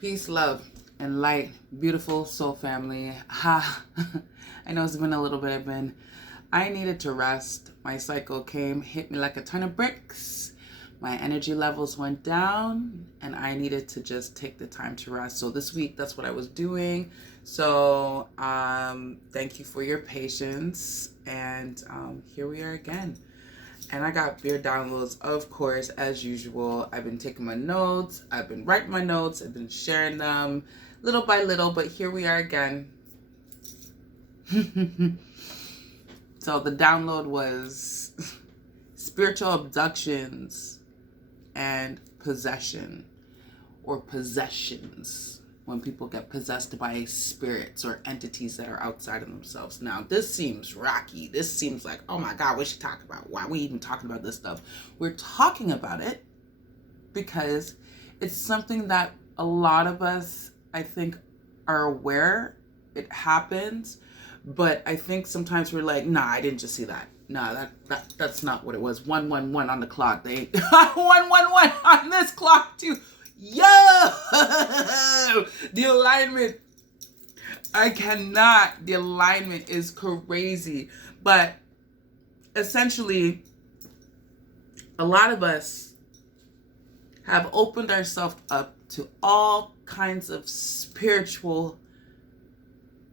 Peace, love, and light, beautiful soul family. Ha! I know it's been a little bit. I needed to rest. My cycle came, hit me like a ton of bricks. My energy levels went down, and I needed to just take the time to rest. So this week, that's what I was doing. So thank you for your patience, and here we are again. And I got beer downloads, of course, as usual. I've been taking my notes. I've been writing my notes. I've been sharing them little by little, but here we are again. So the download was spiritual abductions and possession, or possessions, when people get possessed by spirits or entities that are outside of themselves. Now, this seems rocky. This seems like, oh my God, we should talk about why we even talking about this stuff. We're talking about it because it's something that a lot of us, I think, are aware it happens, but I think sometimes we're like, nah, I didn't just see that. Nah, that's not what it was. 111 on the clock. They 111 on this clock too. Yo, the alignment, I cannot. The alignment is crazy. But essentially, a lot of us have opened ourselves up to all kinds of spiritual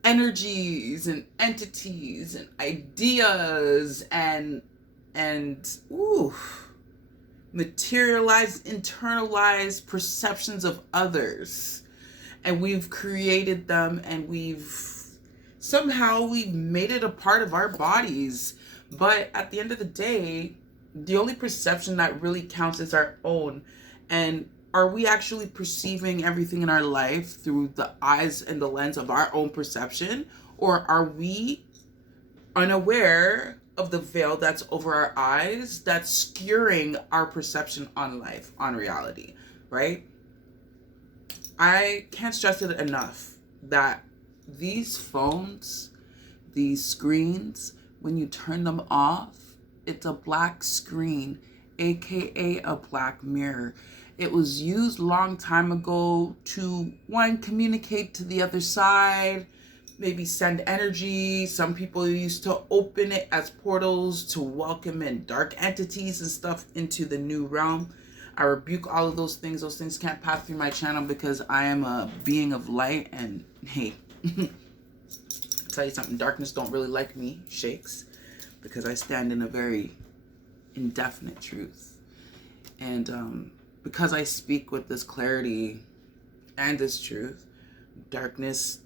energies and entities and ideas and materialized, internalized perceptions of others, and we've created them, and we've made it a part of our bodies. But at the end of the day, the only perception that really counts is our own. And are we actually perceiving everything in our life through the eyes and the lens of our own perception, or are we unaware of the veil that's over our eyes that's skewering our perception on life, on reality, right? I can't stress it enough that these phones, these screens, when you turn them off, it's a black screen, aka a black mirror. It was used long time ago to, one, communicate to the other side, maybe send energy. Some people used to open it as portals to welcome in dark entities and stuff into the new realm. I rebuke all of those things. Those things can't pass through my channel because I am a being of light. And hey, I'll tell you something, darkness don't really like me, shakes, because I stand in a very indefinite truth. And because I speak with this clarity and this truth, darkness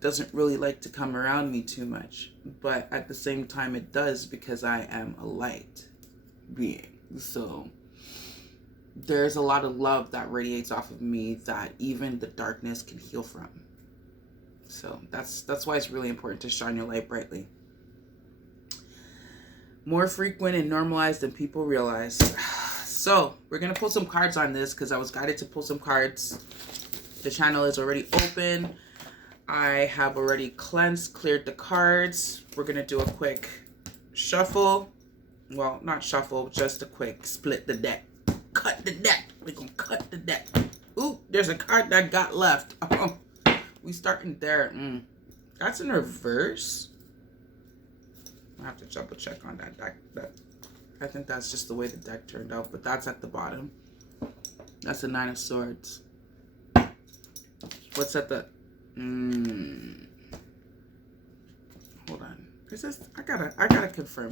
doesn't really like to come around me too much, but at the same time it does, because I am a light being. So there's a lot of love that radiates off of me that even the darkness can heal from. So that's why it's really important to shine your light brightly. More frequent and normalized than people realize. So we're gonna pull some cards on this because I was guided to pull some cards. The channel is already open. I have already cleared the cards. We're going to do a quick shuffle. Well, not shuffle, just a quick split the deck. Cut the deck. We're going to cut the deck. Ooh, there's a card that got left. Oh, we starting there. That's in reverse. I have to double check on that deck. I think that's just the way the deck turned out, but that's at the bottom. That's the 9 of Swords. What's at the... Hold on. Is this? I gotta confirm.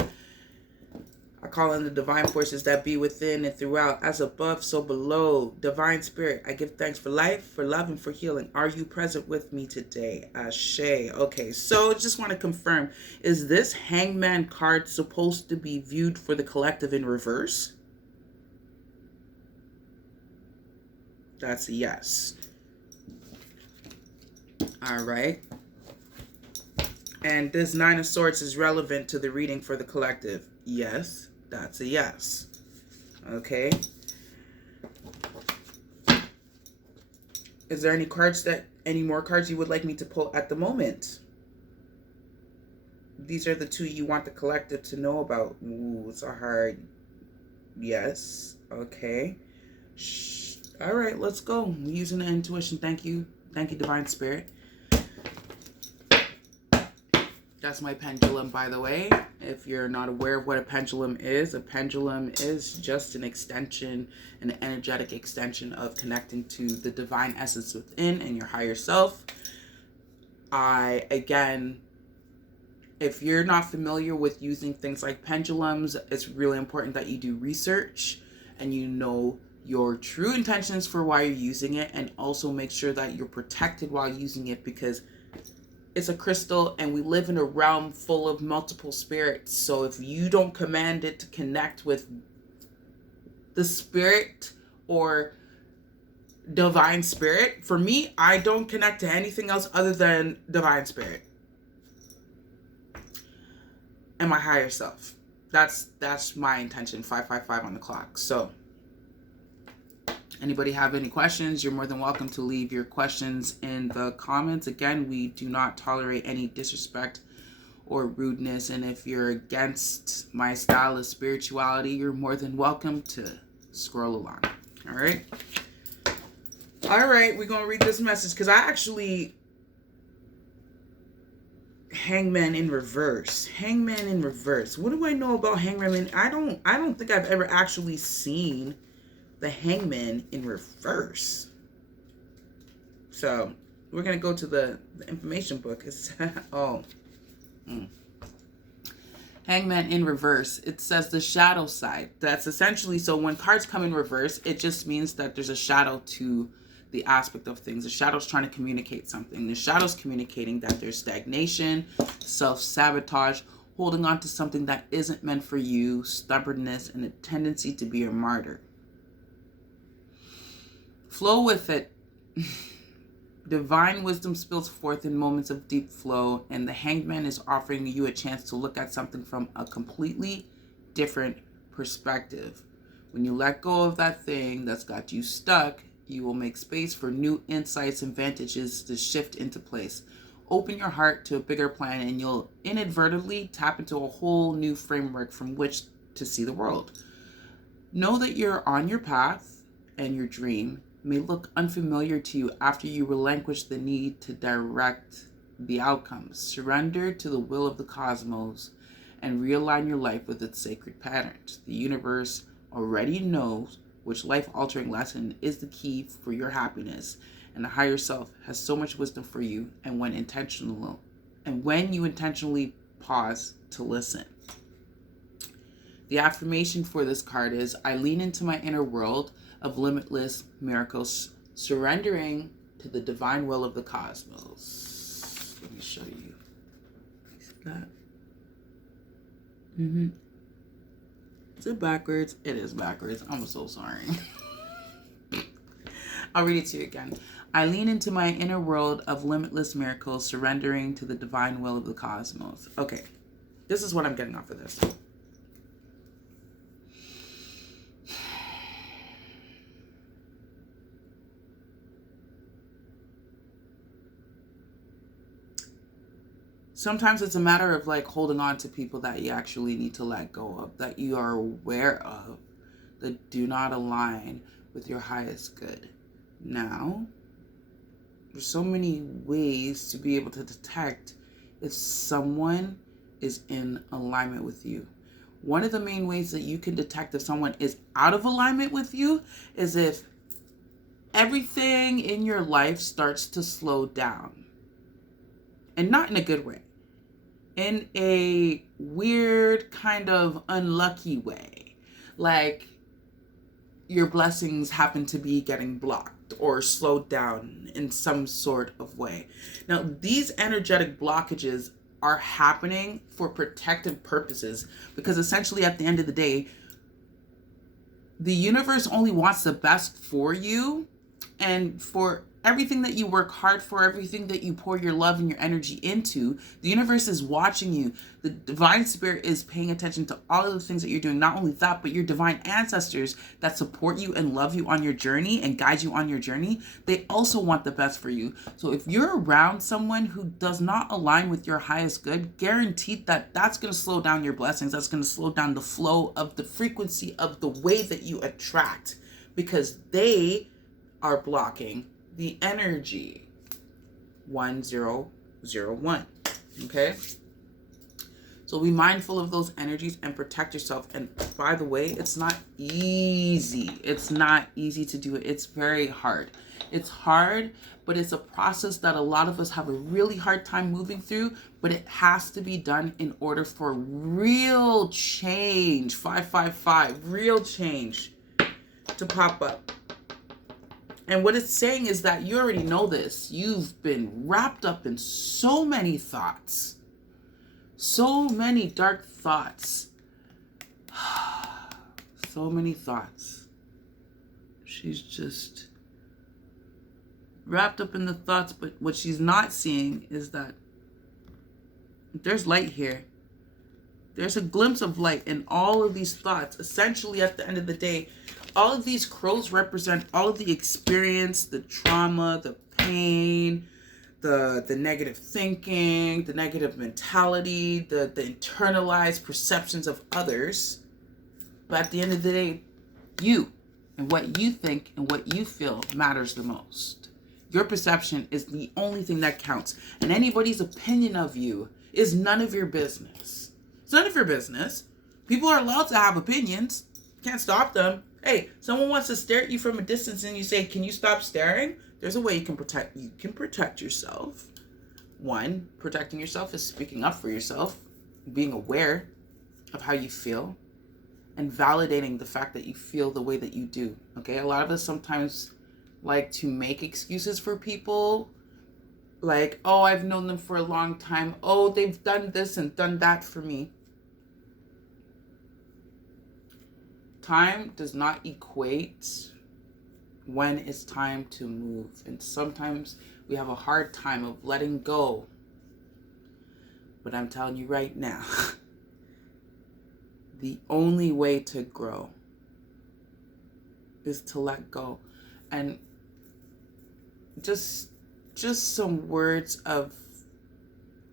I call in the divine forces that be within and throughout, as above, so below. Divine Spirit, I give thanks for life, for love, and for healing. Are you present with me today? Ashe. Okay, so just want to confirm, is this Hangman card supposed to be viewed for the collective in reverse? That's a yes. All right. And this 9 of Swords is relevant to the reading for the collective. Yes, that's a yes. Okay. Is there any more cards you would like me to pull at the moment? These are the two you want the collective to know about. Ooh, it's a hard yes. Okay. All right, let's go. Using the intuition. Thank you. Thank you, Divine Spirit. That's my pendulum, by the way. If you're not aware of what a pendulum is just an extension, an energetic extension of connecting to the divine essence within and your higher self. Again, if you're not familiar with using things like pendulums, it's really important that you do research and you know your true intentions for why you're using it, and also make sure that you're protected while using it, because it's a crystal and we live in a realm full of multiple spirits. So if you don't command it to connect with the spirit or divine spirit, for me, I don't connect to anything else other than divine spirit and my higher self. That's my intention. 555 on the clock. So anybody have any questions, you're more than welcome to leave your questions in the comments. Again, we do not tolerate any disrespect or rudeness. And if you're against my style of spirituality, you're more than welcome to scroll along. All right. All right. We're going to read this message because I actually... Hangman in reverse. Hangman in reverse. What do I know about Hangman? I don't think I've ever actually seen the Hangman in reverse. So we're gonna go to the information book. It's Hangman in reverse. It says the shadow side. That's essentially, so when cards come in reverse, it just means that there's a shadow to the aspect of things. The shadow's trying to communicate something. The shadow's communicating that there's stagnation, self-sabotage, holding on to something that isn't meant for you, stubbornness, and a tendency to be a martyr. Flow with it. Divine wisdom spills forth in moments of deep flow, and the Hangman is offering you a chance to look at something from a completely different perspective. When you let go of that thing that's got you stuck, you will make space for new insights and vantages to shift into place. Open your heart to a bigger plan, and you'll inadvertently tap into a whole new framework from which to see the world. Know that you're on your path, and your dream may look unfamiliar to you after you relinquish the need to direct the outcomes. Surrender to the will of the cosmos and realign your life with its sacred patterns. The universe already knows which life-altering lesson is the key for your happiness, and the higher self has so much wisdom for you, and when you intentionally pause to listen. The affirmation for this card is, I lean into my inner world of limitless miracles, surrendering to the divine will of the cosmos. Let me show you. See that? Is it backwards? It is backwards. I'm so sorry. I'll read it to you again. I lean into my inner world of limitless miracles, surrendering to the divine will of the cosmos. Okay, this is what I'm getting off of this. Sometimes it's a matter of like holding on to people that you actually need to let go of, that you are aware of, that do not align with your highest good. Now, there's so many ways to be able to detect if someone is in alignment with you. One of the main ways that you can detect if someone is out of alignment with you is if everything in your life starts to slow down. And not in a good way. In a weird kind of unlucky way. Like your blessings happen to be getting blocked or slowed down in some sort of way. Now, these energetic blockages are happening for protective purposes, because essentially at the end of the day, the universe only wants the best for you, and for everything that you work hard for, everything that you pour your love and your energy into, the universe is watching you. The divine spirit is paying attention to all of the things that you're doing. Not only that, but your divine ancestors that support you and love you on your journey and guide you on your journey, they also want the best for you. So if you're around someone who does not align with your highest good, guaranteed that that's going to slow down your blessings. That's going to slow down the flow of the frequency of the way that you attract, because they are blocking the energy. 1001. Okay? So be mindful of those energies and protect yourself. And by the way, it's not easy. It's not easy to do it. It's very hard. It's hard, but it's a process that a lot of us have a really hard time moving through, but it has to be done in order for real change, 555, real change to pop up. And what it's saying is that you already know this. You've been wrapped up in so many thoughts, so many dark thoughts, so many thoughts. She's just wrapped up in the thoughts, but what she's not seeing is that there's light here. There's a glimpse of light in all of these thoughts. Essentially, at the end of the day, all of these crows represent all of the experience, the trauma, the pain, the negative thinking, the negative mentality, the internalized perceptions of others. But at the end of the day, you and what you think and what you feel matters the most. Your perception is the only thing that counts. And anybody's opinion of you is none of your business. It's none of your business. People are allowed to have opinions. Can't stop them. Hey, someone wants to stare at you from a distance and you say, can you stop staring? There's a way you can protect yourself. One, protecting yourself is speaking up for yourself, being aware of how you feel, and validating the fact that you feel the way that you do. Okay, a lot of us sometimes like to make excuses for people, like, oh, I've known them for a long time. Oh, they've done this and done that for me. Time does not equate when it's time to move. And sometimes we have a hard time of letting go. But I'm telling you right now, the only way to grow is to let go. And just some words of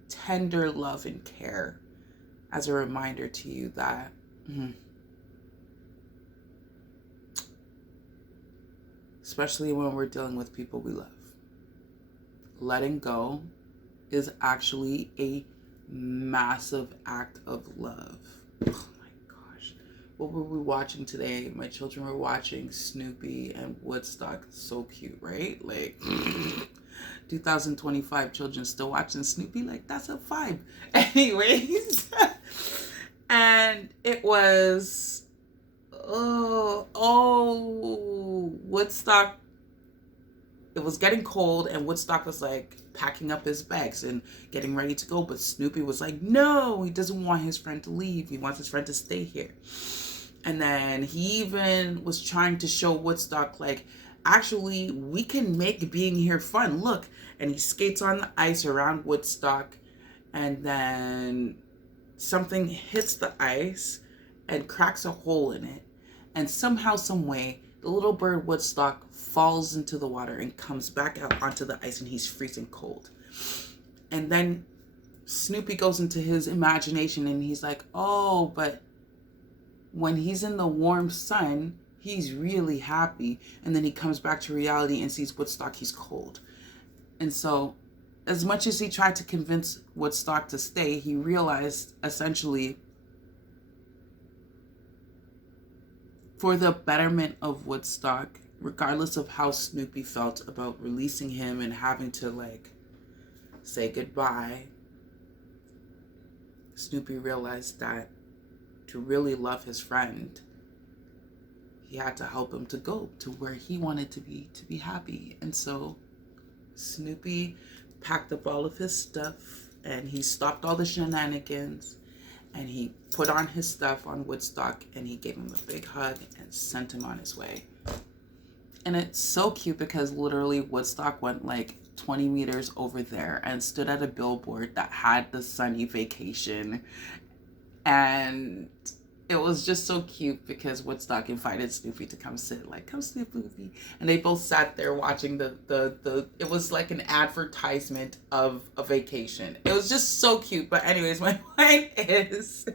tender love and care as a reminder to you that especially when we're dealing with people we love, letting go is actually a massive act of love. Oh my gosh. What were we watching today? My children were watching Snoopy and Woodstock. So cute, right? Like 2025 children still watching Snoopy. Like, that's a vibe. Anyways. And it was, Woodstock. It was getting cold and Woodstock was like packing up his bags and getting ready to go. But Snoopy was like, no, he doesn't want his friend to leave. He wants his friend to stay here. And then he even was trying to show Woodstock, like, actually, we can make being here fun. Look. And he skates on the ice around Woodstock. And then something hits the ice and cracks a hole in it. And somehow, some way, the little bird Woodstock falls into the water and comes back out onto the ice, and he's freezing cold. And then Snoopy goes into his imagination and he's like, oh, but when he's in the warm sun, he's really happy. And then he comes back to reality and sees Woodstock, he's cold. And so as much as he tried to convince Woodstock to stay, he realized essentially, for the betterment of Woodstock, regardless of how Snoopy felt about releasing him and having to, like, say goodbye, Snoopy realized that to really love his friend, he had to help him to go to where he wanted to be happy. And so Snoopy packed up all of his stuff and he stopped all the shenanigans. And he put on his stuff on Woodstock and he gave him a big hug and sent him on his way. And it's so cute because literally Woodstock went like 20 meters over there and stood at a billboard that had the sunny vacation. And it was just so cute because Woodstock invited Snoopy to come sit, like, come Snoopy. And they both sat there watching the it was like an advertisement of a vacation. It was just so cute. But anyways, my point is,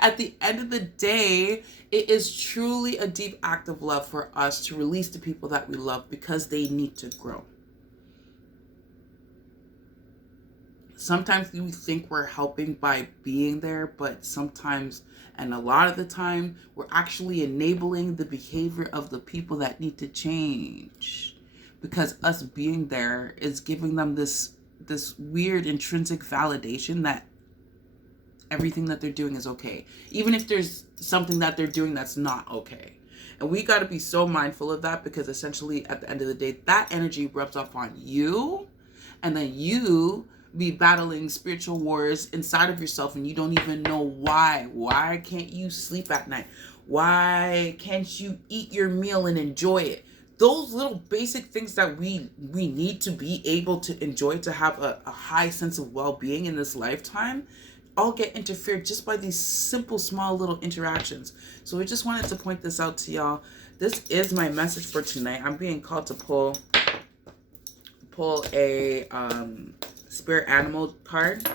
at the end of the day, it is truly a deep act of love for us to release the people that we love because they need to grow. Sometimes we think we're helping by being there, but sometimes, and a lot of the time, we're actually enabling the behavior of the people that need to change. Because us being there is giving them this weird intrinsic validation that everything that they're doing is okay. Even if there's something that they're doing that's not okay. And we got to be so mindful of that, because essentially at the end of the day, that energy rubs off on you, and then you be battling spiritual wars inside of yourself, and you don't even know why. Why can't you sleep at night? Why can't you eat your meal and enjoy it? Those little basic things that we need to be able to enjoy, to have a high sense of well-being in this lifetime, all get interfered just by these simple, small little interactions. So we just wanted to point this out to y'all. This is my message for tonight. I'm being called to pull a spirit animal card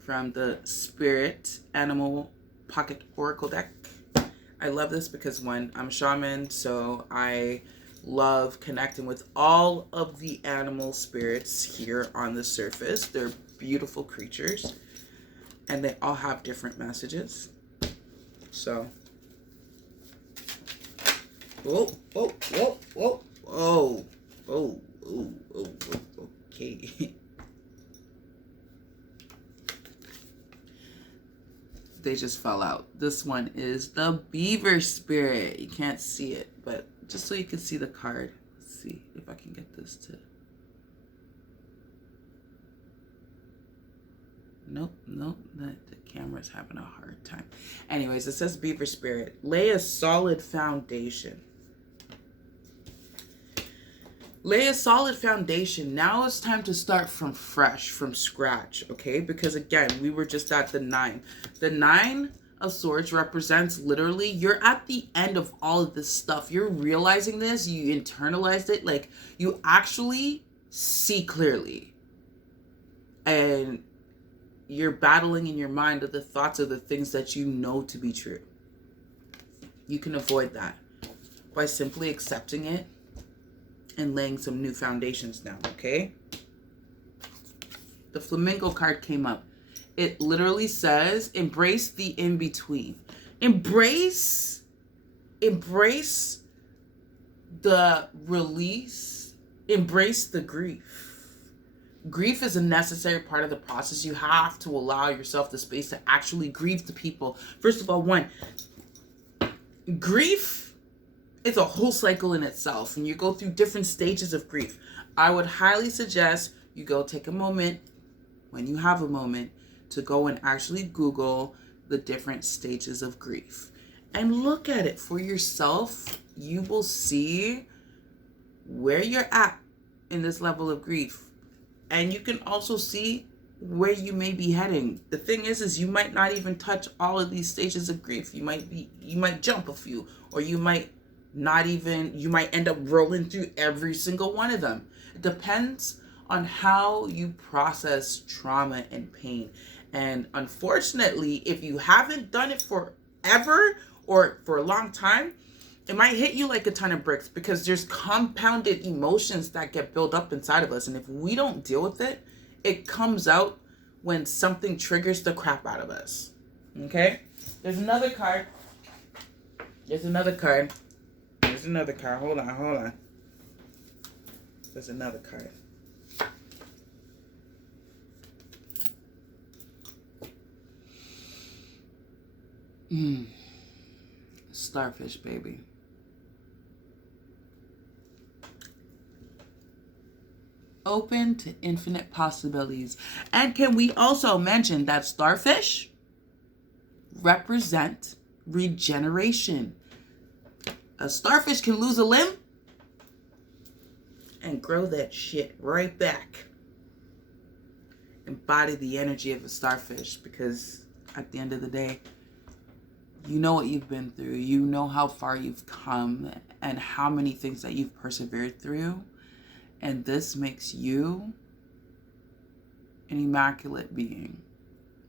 from the Spirit Animal Pocket Oracle deck. I love this because, one, I'm a shaman, so I love connecting with all of the animal spirits here on the surface. They're beautiful creatures, and they all have different messages. So, whoa, whoa, whoa, whoa, whoa, whoa, whoa, whoa, whoa. Okay. They just fell out. This one is the beaver spirit. You can't see it, but just so you can see the card. Let's see if I can get this to... Nope, the camera's having a hard time. Anyways, it says beaver spirit. Lay a solid foundation. Lay a solid foundation. Now it's time to start from fresh, from scratch, okay? Because again, we were just at the 9. The 9 of Swords represents literally, you're at the end of all of this stuff. You're realizing this, you internalized it, like you actually see clearly. And you're battling in your mind of the thoughts of the things that you know to be true. You can avoid that by simply accepting it and laying some new foundations down, okay? The flamingo card came up. It literally says, embrace the in-between. Embrace the release. Embrace the grief. Grief is a necessary part of the process. You have to allow yourself the space to actually grieve the people. First of all, one, grief, it's a whole cycle in itself, and you go through different stages of grief. I would highly suggest you go take a moment, when you have a moment, to go and actually Google the different stages of grief and look at it for yourself. You will see where you're at in this level of grief, and you can also see where you may be heading. The thing is you might not even touch all of these stages of grief. You might jump a few, or you might end up rolling through every single one of them. It depends on how you process trauma and pain. And unfortunately, if you haven't done it forever or for a long time, it might hit you like a ton of bricks, because there's compounded emotions that get built up inside of us. And if we don't deal with it, it comes out when something triggers the crap out of us. Okay? There's another card. Hold on. There's another card. Starfish, baby. Open to infinite possibilities. And can we also mention that starfish represent regeneration? A starfish can lose a limb and grow that shit right back. Embody the energy of a starfish, because at the end of the day, You know what you've been through. You know how far you've come and how many things that you've persevered through. And this makes you an immaculate being.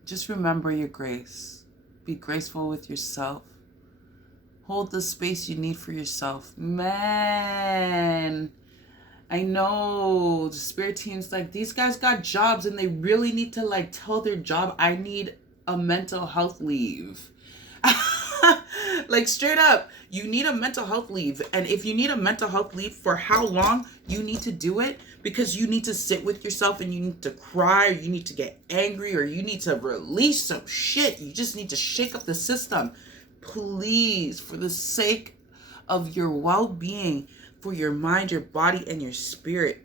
Just remember your grace. Be graceful with yourself. Hold the space you need for yourself. Man, I know the spirit team's like, these guys got jobs and they really need to like tell their job, I need a mental health leave. Like straight up, you need a mental health leave. And if you need a mental health leave, for how long you need to do it, because you need to sit with yourself and you need to cry, or you need to get angry, or you need to release some shit. You just need to shake up the system. Please, for the sake of your well-being, for your mind, your body, and your spirit,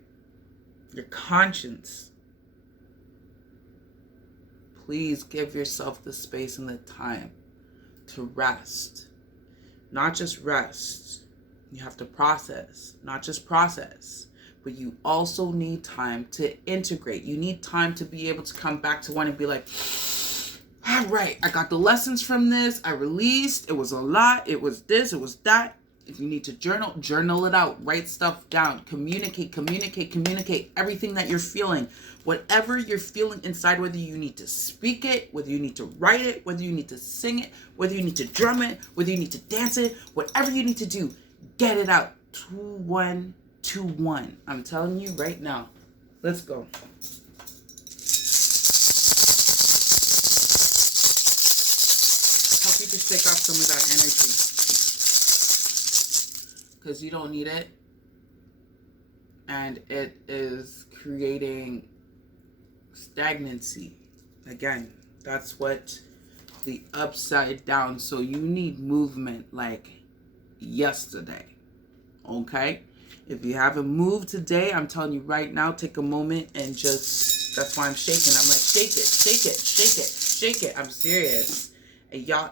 your conscience, please give yourself the space and the time to rest. Not just rest. You have to process. Not just process, but you also need time to integrate. You need time to be able to come back to one and be like, all right, I got the lessons from this. I released. It was a lot. It was this. It was that. If you need to journal it out. Write stuff down. Communicate everything that you're feeling. Whatever you're feeling inside, whether you need to speak it, whether you need to write it, whether you need to sing it, whether you need to drum it, whether you need to dance it, whatever you need to do, get it out. 2121. I'm telling you right now. Let's go. Help you to shake off some of that energy. Because you don't need it. And it is creating stagnancy. Again, that's what the upside down. So you need movement like yesterday. Okay? If you haven't moved today, I'm telling you right now, take a moment and just, that's why I'm shaking. I'm like, shake it, shake it, shake it, shake it. I'm serious. And y'all,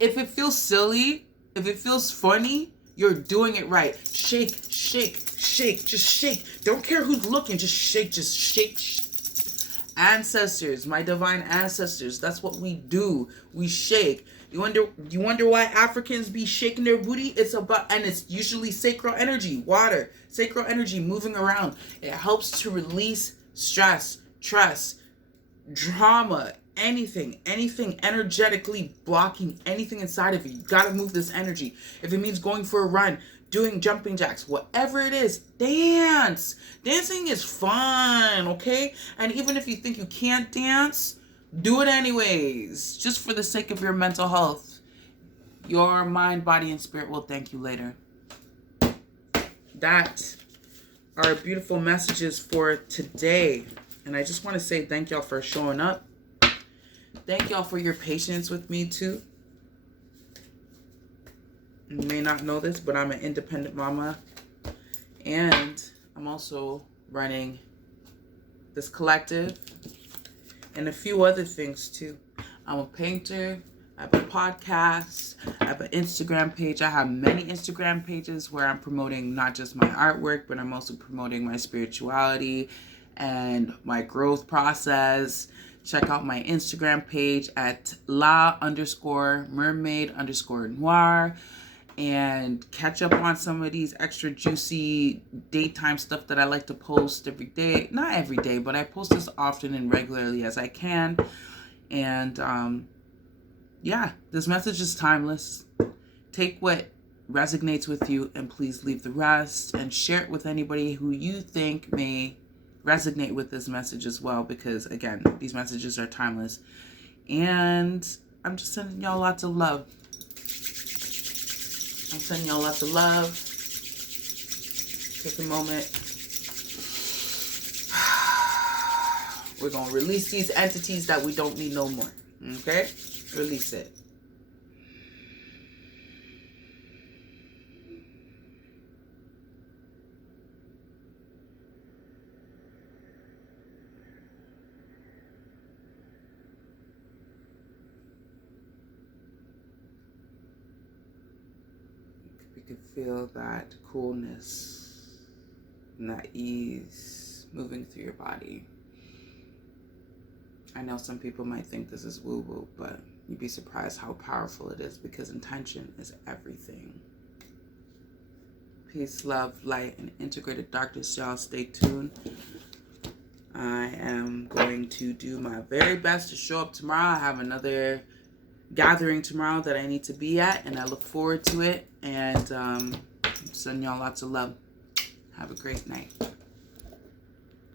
if it feels silly, if it feels funny, you're doing it right. Shake, shake, shake, just shake. Don't care who's looking, just shake, just shake. Ancestors, my divine ancestors, that's what we do. We shake. You wonder why Africans be shaking their booty? It's about, and it's usually sacral energy, water, sacral energy moving around. It helps to release stress, drama, anything energetically blocking anything inside of you. You gotta move this energy. If it means going for a run, doing jumping jacks, whatever it is, dance. Dancing is fun, okay? And even if you think you can't dance, do it anyways, just for the sake of your mental health. Your mind, body, and spirit will thank you later. That are beautiful messages for today. And I just want to say thank y'all for showing up. Thank y'all for your patience with me too. You may not know this, but I'm an independent mama. And I'm also running this collective and a few other things too. I'm a painter. I have a podcast. I have an Instagram page. I have many Instagram pages where I'm promoting not just my artwork, but I'm also promoting my spirituality and my growth process. Check out my Instagram page at la_mermaid_noir and catch up on some of these extra juicy daytime stuff that I like to post every day. Not every day, but I post as often and regularly as I can. And yeah, this message is timeless. Take what resonates with you and please leave the rest, and share it with anybody who you think may resonate with this message as well, because again, these messages are timeless. And I'm just sending y'all lots of love. I'm sending y'all lots of love. Take a moment. We're going to release these entities that we don't need no more. Okay? Release it. You can feel that coolness and that ease moving through your body. I know some people might think this is woo-woo, but You'd be surprised how powerful it is, because intention is everything. Peace, love, light, and integrated darkness, y'all. Stay tuned. I am going to do my very best to show up tomorrow. I have another gathering tomorrow that I need to be at, and I look forward to it. And sending y'all lots of love. Have a great night.